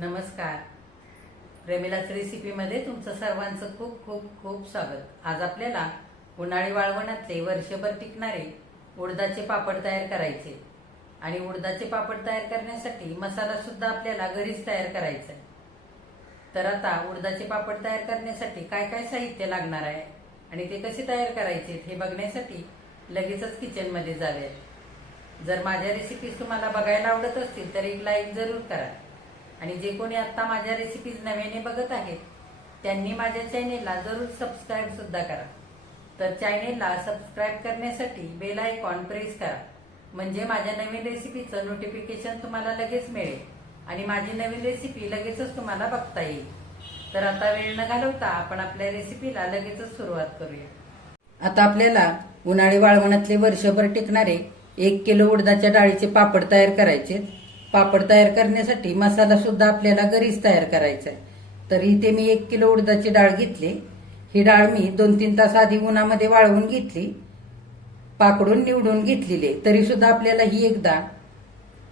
नमस्कार. प्रेमिलाच रेसिपीमध्ये तुमचं सर्वांचं खूप खूप खूप स्वागत. आज आपल्याला उन्हाळी वाळवणातले वर्षभर टिकणारे उडदाचे पापड तयार करायचे. आणि उडदाचे पापड तयार करण्यासाठी मसाला सुद्धा आपल्याला घरीच तयार करायचा आहे. तर आता उडदाचे पापड तयार करण्यासाठी काय काय साहित्य लागणार आहे आणि ते कसे तयार करायचे हे बघण्यासाठी लगेचच किचनमध्ये जावे जर माझ्या रेसिपीज तुम्हाला बघायला आवडत असतील तर एक लाईक जरूर करा. आणि जे कोणी आता माझ्या रेसिपीज नव्याने बघत आहेत त्यांनी माझ्या चॅनेलला जरूर सबस्क्राईब सुद्धा करा. तर चॅनेलला सबस्क्राईब करण्यासाठी बेल आयकॉन प्रेस करा. म्हणजे माझ्या नवीन रेसिपीचं नोटिफिकेशन तुम्हाला लगेच मिळेल आणि माझी नवीन रेसिपी लगेचच तुम्हाला बघता येईल. तर आता वेळ न घालवता आपण आपल्या रेसिपीला लगेचच सुरुवात करूया. आता आपल्याला उन्हाळी वाळवणातले वर्षभर टिकणारे एक किलो उडदाच्या डाळीचे पापड तयार करायचे पापड तयार करण्यासाठी मसाला सुद्धा आपल्याला घरीच तयार करायचा आहे तर इथे मी एक किलो उडदाची डाळ घेतली. ही डाळ मी दोन तीन तास आधी उन्हामध्ये वाळवून घेतली. पाकडून निवडून घेतलेली. आहे. तरी सुद्धा आपल्याला ही एकदा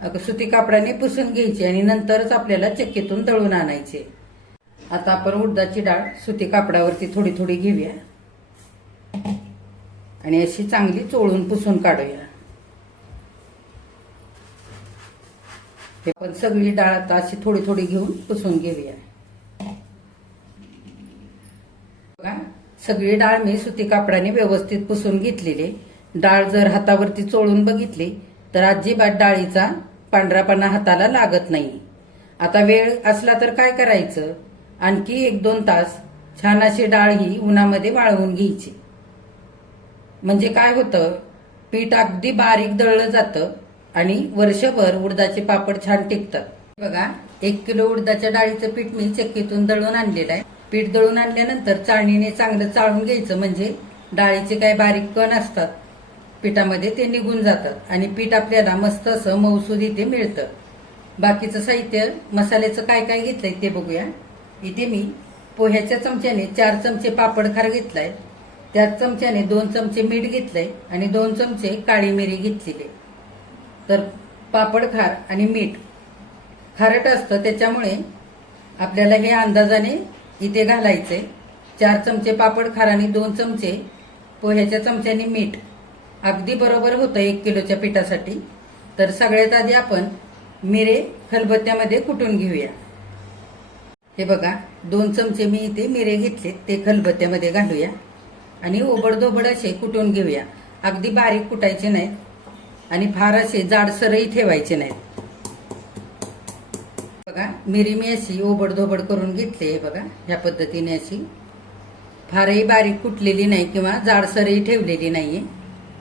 अगं सुती कापडाने पुसून घ्यायची आणि नंतरच आपल्याला चक्कीतून दळून आणायची. आता आपण उडदाची डाळ सुती कापडावरती थोडी थोडी घेऊया. आणि अशी चांगली चोळून पुसून काढूया. हे आपण सगळी डाळ आता अशी थोडी थोडी घेऊन पुसून घेऊया. बघा सगळी डाळ मी सुती कापडाने व्यवस्थित पुसून घेतलेली. डाळ जर हातावरती चोळून बघितली तर अजिबात डाळीचा पांढरापणा हाताला लागत नाही. आता वेळ असला तर काय करायचं? आणखी एक दोन तास छान अशी डाळ ही उन्हामध्ये वाळवून घ्यायची. म्हणजे काय होतं? पीठ अगदी बारीक दळलं जातं. आणि वर्षभर उडदाचे पापड छान टिकतात. बघा एक किलो उडदाच्या डाळीचं पीठ मी चक्कीतून दळून आणलेलं आहे. पीठ दळून आणल्यानंतर चाळणीने चांगलं चाळून घ्यायचं म्हणजे डाळीचे काही बारीक कण असतात. पिठामध्ये ते निघून जातात आणि पीठ आपल्याला मस्त असं मौसूद इथे मिळतं. बाकीचं साहित्य मसाल्याचं काय काय घेतलंय ते बघूया. इथे मी पोह्याच्या चमच्याने चार चमचे पापड खार घेतलाय. त्याच चमच्याने दोन चमचे मीठ घेतलंय आणि दोन चमचे काळी मिरी घेतलेली तर पापड खार आणि मीठ. खारट असतं त्याच्यामुळे आपल्याला हे अंदाजाने इथे घालायचे चार चमचे पापड खार आणि दोन चमचे पोह्याच्या चमच्याने मीठ. अगदी बरोबर होतं एक किलोच्या पिठासाठी. तर सगळ्यात आधी आपण मिरे खलबत्त्यामध्ये कुटून घेऊया. हे बघा दोन चमचे मी इथे मिरे घेतले ते खलबत्त्यामध्ये घालूया. आणि ओबडधोबड असे कुटून घेऊया. अगदी बारीक कुटायचे नाहीत. आणि फार असे जाडसरही ठेवायचे नाहीत. बघा मिरी मी अशी ओबडधोबड करून घेतली आहे बघा ह्या पद्धतीने अशी. फारही बारीक कुटलेली नाही किंवा जाडसरही ठेवलेली नाही आहे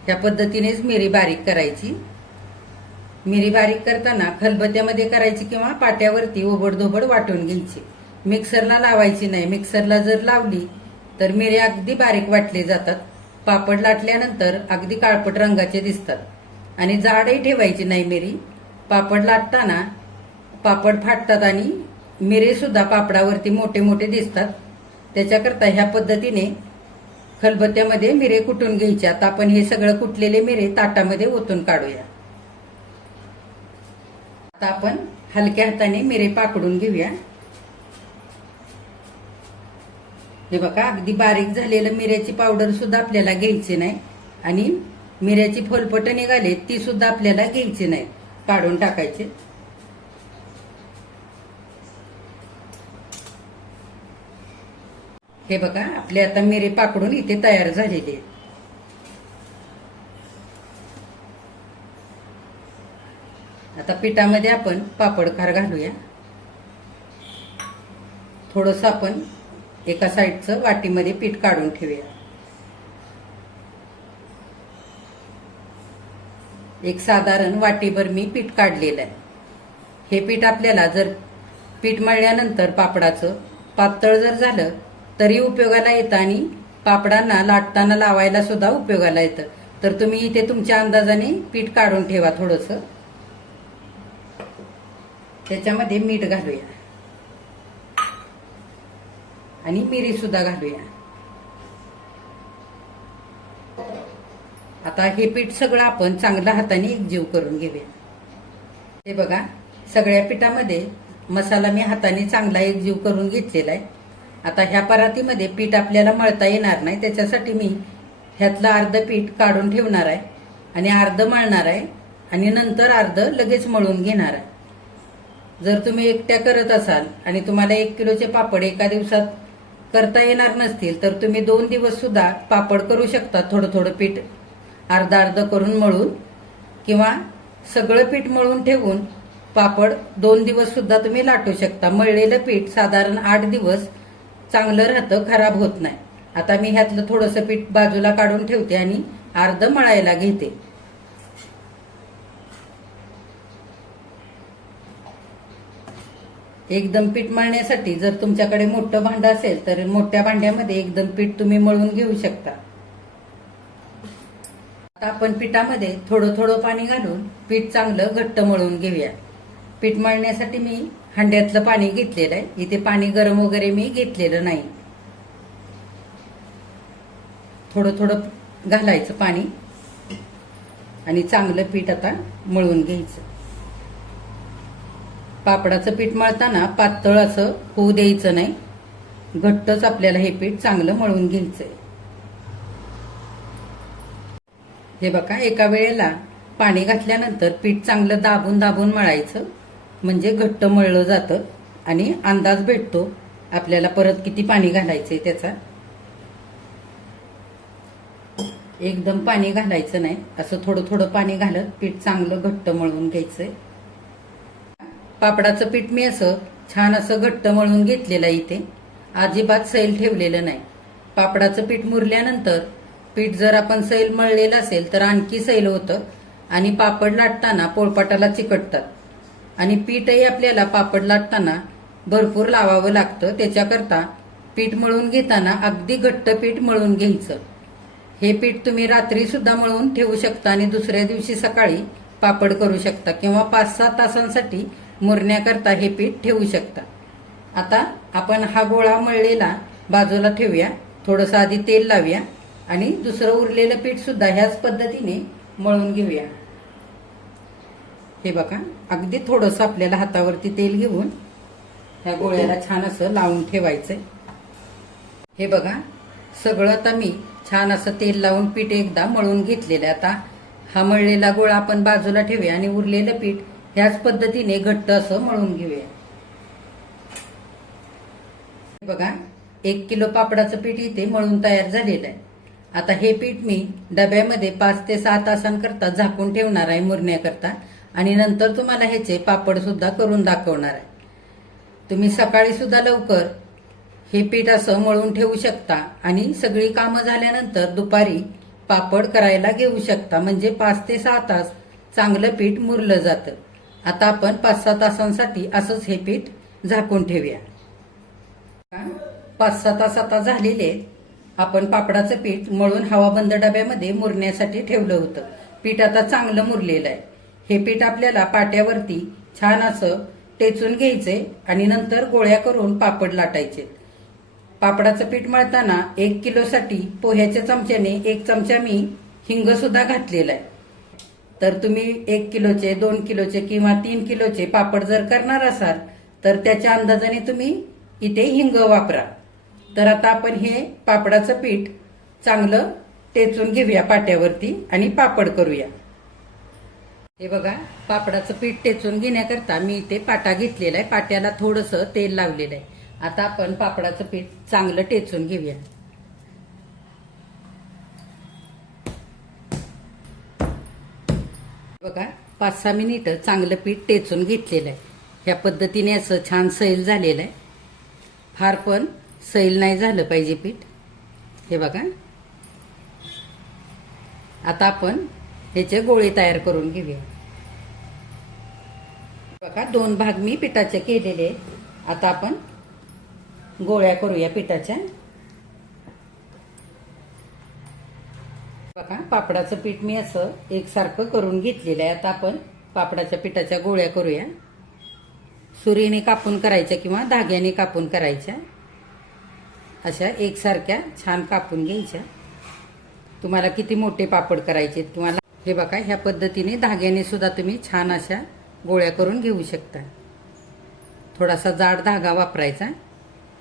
ह्या पद्धतीनेच मिरी बारीक करायची. मिरी बारीक करताना खलबत्त्यामध्ये करायची किंवा पाट्यावरती ओबडधोबड वाटून घ्यायची. मिक्सरला लावायची नाही. मिक्सरला जर लावली तर मिरे अगदी बारीक वाटले जातात. पापड लाटल्यानंतर अगदी काळपट रंगाचे दिसतात. आणि जाडही ठेवायची नाही मिरी. पापड लाटताना पापड फाटतात आणि मिरीसुद्धा पापडावरती मोठे मोठे दिसतात. त्याच्याकरता ह्या पद्धतीने खलबत्त्यामध्ये मिरे कुटून घ्यायचे. आता आपण हे सगळं कुटलेले मिरे ताटामध्ये ओतून काढूया. आता आपण हलक्या हाताने मिरे पाकडून घेऊया. हे बघा अगदी बारीक झालेलं मिऱ्याची पावडर सुद्धा आपल्याला घ्यायची नाही. आणि मिऱ्याची फलपट निघाले ती सुद्धा आपल्याला घ्यायची नाही. काढून टाकायचे. हे बघा आपले आता मिरे पाकडून इथे तयार झालेले आहेत. आता पिठामध्ये आपण पापड खार घालूया. थोडस आपण एका साईडचं वाटीमध्ये पीठ काढून ठेवूया. एक साधारण वाटीभर मी पीठ काढलेलं आहे. हे पीठ आपल्याला जर पीठ मळल्यानंतर पापडाचं पातळ जर झालं तरी उपयोगाला येतं आणि पापडांना लाटताना लावायला सुद्धा उपयोगाला येतं. तर तुम्ही इथे तुमच्या अंदाजाने पीठ काढून ठेवा थोडंसं. त्याच्यामध्ये मीठ घालूया. आणि मिरी सुद्धा घालूया. आता हे पीठ सगळं आपण चांगल्या हाताने एकजीव करून घेऊया हे बघा सगळ्या पिठामध्ये मसाला मी हाताने चांगला एकजीव करून घेतलेला आहे. आता ह्या परातीमध्ये पीठ आपल्याला मळता येणार नाही त्याच्यासाठी मी ह्यातलं अर्ध पीठ काढून ठेवणार आहे आणि अर्ध मळणार आहे आणि नंतर अर्ध लगेच मळून घेणार आहे. जर तुम्ही एकट्या करत असाल आणि तुम्हाला एक किलोचे पापड एका दिवसात करता येणार नसतील तर तुम्ही दोन दिवस सुद्धा पापड करू शकता थोडं थोडं पीठ अर्धा अर्ध करून मळून किंवा सगळं पीठ मळून ठेवून पापड दोन दिवस सुद्धा तुम्ही लाटू शकता. मळलेलं पीठ साधारण आठ दिवस चांगलं राहतं खराब होत नाही. आता मी ह्यातलं थोडंसं पीठ बाजूला काढून ठेवते आणि अर्ध मळायला घेते. एकदम पीठ मळण्यासाठी जर तुमच्याकडे मोठं भांडं असेल तर मोठ्या भांड्यामध्ये एकदम पीठ तुम्ही मळून घेऊ शकता. आता आपण पिठामध्ये थोडं थोडं पाणी घालून पीठ चांगलं घट्ट मळून घेऊया. पीठ मळण्यासाठी मी हंड्यातलं पाणी घेतलेलं आहे. इथे पाणी गरम वगैरे मी घेतलेलं नाही. थोडं थोडं घालायचं पाणी. आणि चांगलं पीठ आता मळून घ्यायचं. पापडाचं पीठ मळताना पातळ असं होऊ द्यायचं नाही. घट्टच आपल्याला हे पीठ चांगलं मळून घ्यायचंय. हे बघा एका वेळेला पाणी घातल्यानंतर पीठ चांगलं दाबून दाबून मळायचं. म्हणजे घट्ट मळलं जातं आणि अंदाज भेटतो आपल्याला परत किती पाणी घालायचंय त्याचा. एकदम पाणी घालायचं नाही. असं थोडं थोडं पाणी घालत पीठ चांगलं घट्ट मळून घ्यायचंय. पापडाचं पीठ मी असं छान असं घट्ट मळून घेतलेलं आहे इथे. अजिबात सैल ठेवलेलं नाही. पापडाचं पीठ मुरल्यानंतर पीठ जर आपण सैल मळलेलं असेल तर आणखी सैल होतं आणि पापड लाटताना पोळपाटाला चिकटतात. आणि पीठही आपल्याला पापड लाटताना भरपूर लावावं लागतं. त्याच्याकरता पीठ मळून घेताना अगदी घट्ट पीठ मळून घ्यायचं. हे पीठ तुम्ही रात्री सुद्धा मळून ठेवू शकता आणि दुसऱ्या दिवशी सकाळी पापड करू शकता किंवा पाच सहा तासांसाठी मुरण्याकरता हे पीठ ठेवू शकता. आता आपण हा गोळा मळलेला बाजूला ठेवूया. थोडंसं आधी तेल लावूया. आणि दुसरं उरलेलं पीठ सुद्धा ह्याच पद्धतीने मळून घेऊया. हे बघा अगदी थोडंसं आपल्याला हातावरती तेल घेऊन ह्या गोळ्याला छान असं लावून ठेवायचंय. हे बघा सगळं आता मी छान असं तेल लावून पीठ एकदा मळून घेतलेलं आहे. आता हा मळलेला गोळा आपण बाजूला ठेवूया आणि उरलेलं पीठ ह्याच पद्धतीने घट्ट असं मळून घेऊया. हे बघा एक किलो पापडाचं पीठ इथे मळून तयार झालेलं आहे. आता हे पीठ मी डब्यामध्ये पाच ते सहा तासांकरता झाकून ठेवणार आहे मुरण्याकरता. आणि नंतर तुम्हाला ह्याचे पापडसुद्धा करून दाखवणार आहे. तुम्ही सकाळीसुद्धा लवकर हे पीठ असं मळून ठेवू शकता आणि सगळी कामं झाल्यानंतर दुपारी पापड करायला घेऊ शकता. म्हणजे पाच ते सहा तास चांगलं पीठ मुरलं जातं. आता आपण पाच सहा तासांसाठी असंच हे पीठ झाकून ठेवूया. पाच सहा तास आता झालेले आहेत. आपण पापडाचं पीठ मळून हवाबंद डब्यामध्ये मुरण्यासाठी ठेवलं होतं. पीठ आता चांगलं मुरलेलं आहे. हे पीठ आपल्याला पाट्यावरती छान असं टेचून घ्यायचे आणि नंतर गोळ्या करून पापड लाटायचे. पापडाचं पीठ मळताना एक किलोसाठी पोह्याच्या चमच्याने एक चमचा मी हिंग सुद्धा घातलेला आहे. तर तुम्ही एक किलोचे दोन किलोचे किंवा तीन किलोचे पापड जर करणार असाल तर त्याच्या अंदाजाने तुम्ही इथे हिंग वापरा. तर आता आपण हे पापडाचं पीठ चांगलं टेचून घेऊया पाट्यावरती आणि पापड करूया. हे बघा पापडाचं पीठ टेचून घेण्याकरता मी इथे पाटा घेतलेला आहे. पाट्याला थोडंसं तेल लावलेलं आहे. आता आपण पापडाचं पीठ चांगलं टेचून घेऊया. बघा पाच सहा मिनिटं चांगलं पीठ टेचून घेतलेलं आहे. ह्या पद्धतीने असं छान सैल झालेलं आहे. फार पण सैल नाही झालं पाहिजे पीठ. हे बघा. आता आपण ह्याचे गोळे तयार करून घेऊया. बघा दोन भाग मी पिठाचे केलेले आता आपण गोळ्या करूया पिठाच्या. बघा पापडाचं पीठ मी असं एकसारखं करून घेतलेलं आहे. आता आपण पापडाच्या पिठाच्या गोळ्या करूया. सुरीने कापून करायच्या किंवा धाग्याने कापून करायच्या. अशा एकसारख्या छान कापून घ्यायच्या. तुम्हाला किती मोठे पापड करायचे तुम्हाला. हे बघा ह्या पद्धतीने धाग्याने सुद्धा तुम्ही छान अशा गोळ्या करून घेऊ शकता. थोडासा जाड धागा वापरायचा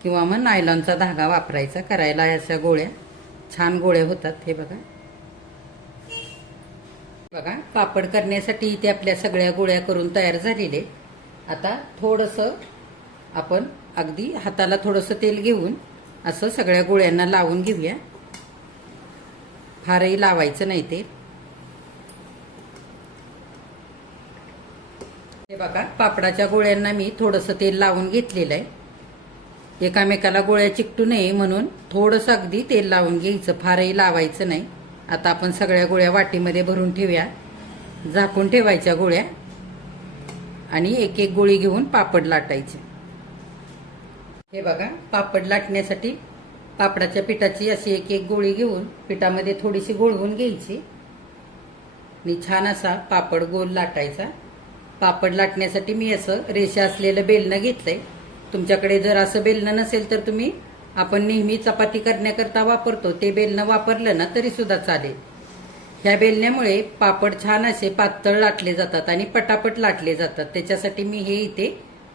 किंवा मग नायलॉनचा धागा वापरायचा करायला. अशा गोळ्या छान गोळ्या होतात. हे बघा. बघा पापड करण्यासाठी इथे आपल्या सगळ्या गोळ्या करून तयार झालेले आता थोडंसं आपण अगदी हाताला थोडंसं तेल घेऊन असं सगळ्या गोळ्यांना लावून घेऊया. फारही लावायचं नाही ते. हे बघा पापडाच्या गोळ्यांना मी थोडंसं तेल लावून घेतलेलं आहे. एकामेकाला गोळ्या चिकटू नये म्हणून थोडंसं अगदी तेल लावून घ्यायचं. फारही लावायचं नाही. आता आपण सगळ्या गोळ्या वाटीमध्ये भरून ठेवूया. झाकून ठेवायच्या गोळ्या. आणि एक एक गोळी घेऊन पापड लाटायचे. हे बघा पापड लाटण्यासाठी पापडाच्या पिठाची अशी एक एक गोळी घेऊन पिठामध्ये थोडीशी गोळवून घ्यायची. आणि छान असा पापड गोल लाटायचा. पापड लाटण्यासाठी मी असं रेषा असलेलं बेलणं घेतलंय. तुमच्याकडे जर असं बेलणं नसेल तर तुम्ही आपण नेहमी चपाती करण्याकरता वापरतो. ते बेलणं वापरलं ना तरी सुद्धा चालेल. ह्या बेलण्यामुळे पापड छान असे पातळ लाटले जातात आणि पटापट लाटले जातात. त्याच्यासाठी मी हे इथे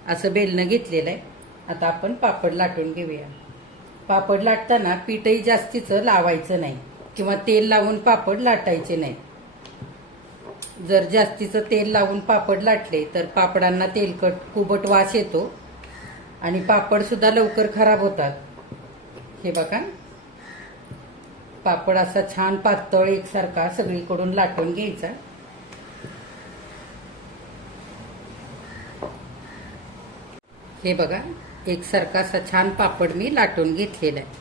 असं बेलणं घेतलेलं आहे. आता आपण पापड लाटून घेऊया. पापड लाटताना पीठही जास्तीचं लावायचं नाही. किंवा तेल लावून पापड लाटायचे नाही. जर जास्तीचं तेल लावून पापड लाटले तर पापडांना तेलकट कुबट वास येतो. आणि पापड सुद्धा लवकर खराब होतात. हे बघा. पापड असा छान पातळ एकसारखा सगळीकडून लाटून घ्यायचा. हे बघा. एकसारखा असा छान पापड मी लाटून घेतलेला आहे.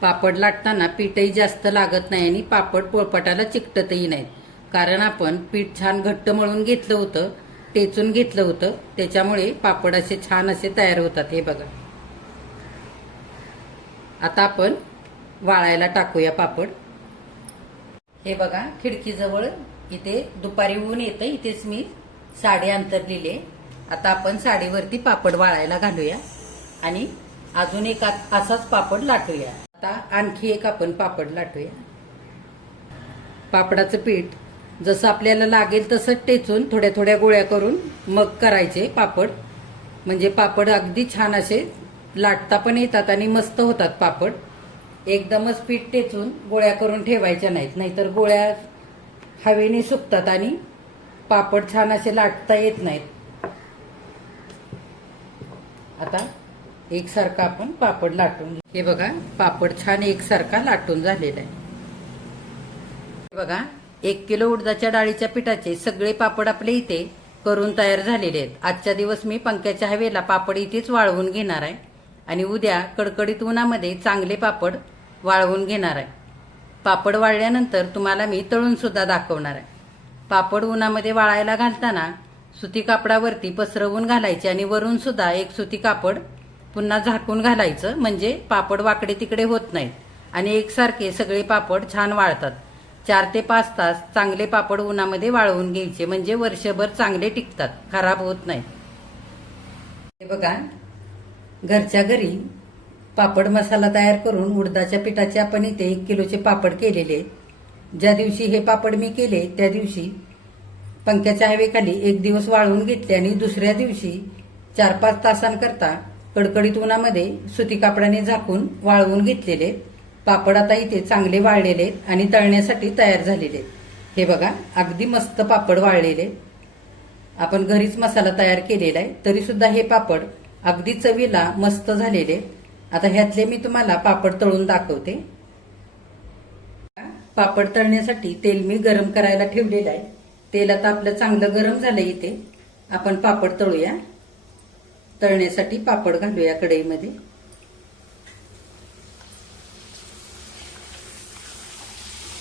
पापड लाटताना पीठही जास्त लागत नाही आणि पापड पोळपटाला चिकटतही नाहीत कारण आपण पीठ छान घट्ट मळून घेतलं होतं टेचून घेतलं होतं त्याच्यामुळे पापड असे छान असे तयार होतात हे बघा. आता आपण वाळायला टाकूया पापड. हे बघा खिडकीजवळ इथे दुपारी ऊन येतं इथेच मी साडी अंतरलेली आहे आता आपण साडीवरती पापड वाळायला घालूया. आणि अजून एक असाच पापड लाटूया. आता आणखी एक आपण पापड लाटूया. पापडाचं पीठ जसं आपल्याला लागेल तसं टेचून थोड्या थोड्या गोळ्या करून मग करायचे पापड. म्हणजे पापड अगदी छान असे लाटता पण येतात आणि मस्त होतात पापड. एकदमच पीठ टेचून गोळ्या करून ठेवायच्या नाहीत. नाहीतर गोळ्या हवेने सुकतात आणि पापड छान असे लाटता येत नाहीत. आता एकसारखा आपण पापड लाटून हे बघा पापड छान एकसारखा लाटून झालेला आहे. हे बघा एक किलो उडदाच्या डाळीच्या पिठाचे सगळे पापड आपले इथे करून तयार झालेले आहेत. आजच्या दिवस मी पंख्याच्या हवेला पापड इथेच वाळवून घेणार आहे. आणि उद्या कडकडीत उन्हामध्ये चांगले पापड वाळवून घेणार आहे. पापड वाळल्यानंतर तुम्हाला मी तळून सुद्धा दाखवणार आहे. पापड उन्हामध्ये वाळायला घालताना सुती कापडावरती पसरवून घालायचे आणि वरून सुद्धा एक सुती कापड पुन्हा झाकून घालायचं म्हणजे पापड वाकडे तिकडे होत नाहीत. आणि एकसारखे सगळे पापड छान वाळतात. चार ते पाच तास चांगले पापड उन्हामध्ये वाळवून घ्यायचे म्हणजे वर्षभर चांगले टिकतात खराब होत नाही हे बघा घरच्या घरी पापड मसाला तयार करून उडदाच्या पिठाचे आपण इथे एक किलोचे पापड केलेले. ज्या दिवशी हे पापड मी केले त्या दिवशी पंख्याच्या हवेखाली एक दिवस वाळवून घेतले आणि दुसऱ्या दिवशी चार पाच तासांकरता कडकडीत उन्हामध्ये सुती कापडाने झाकून वाळवून घेतलेले पापड आता इथे चांगले वाळलेले आहेत आणि तळण्यासाठी तयार झालेले आहेत. हे बघा अगदी मस्त पापड वाळलेले. आपण घरीच मसाला तयार केलेला आहे तरी सुद्धा हे पापड अगदी चवीला मस्त झालेले आता ह्यातले मी तुम्हाला पापड तळून दाखवते. पापड तळण्यासाठी तेल मी गरम करायला ठेवलेलं आहे. तेल आता आपलं चांगलं गरम झालं इथे. आपण पापड तळूया. तळण्यासाठी पापड घालूया कढईमध्ये.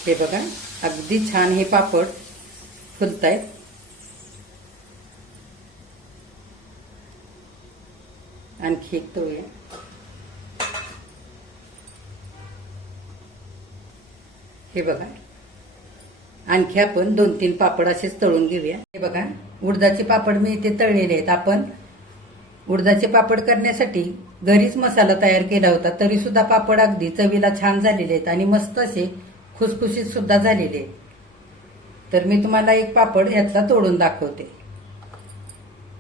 हे बघा अगदी छान हे पापड फुलतायत. आणखी एक तळूया. हे बघा आणखी आपण दोन तीन पापड असेच तळून घेऊया. हे बघा उडदाचे पापड मी इथे तळलेले आहेत. आपण उडदाचे पापड करण्यासाठी घरीच मसाला तयार केला होता तरी सुद्धा पापड अगदी चवीला छान झालेले आहेत आणि मस्त असे खुसखुशीत सुद्धा झालेले तर मी तुम्हाला एक पापड यातला तोडून दाखवते.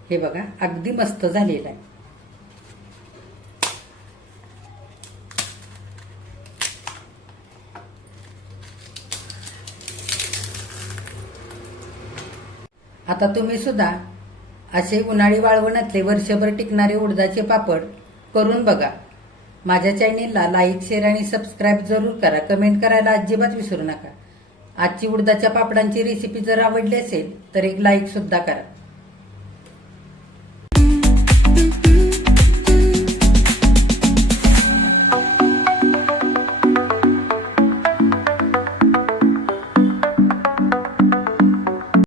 हे बघा अगदी मस्त झालेला आहे. आता तुम्ही सुद्धा असे उन्हाळी वाळवणातले वर्षभर टिकणारे उडदाचे पापड करून बघा. माझ्या चॅनेलला लाईक शेअर आणि सबस्क्राईब जरूर करा. कमेंट करायला अजिबात विसरू नका. आजची उडदाच्या पापडांची रेसिपी जर आवडली असेल तर एक लाईक सुद्धा करा.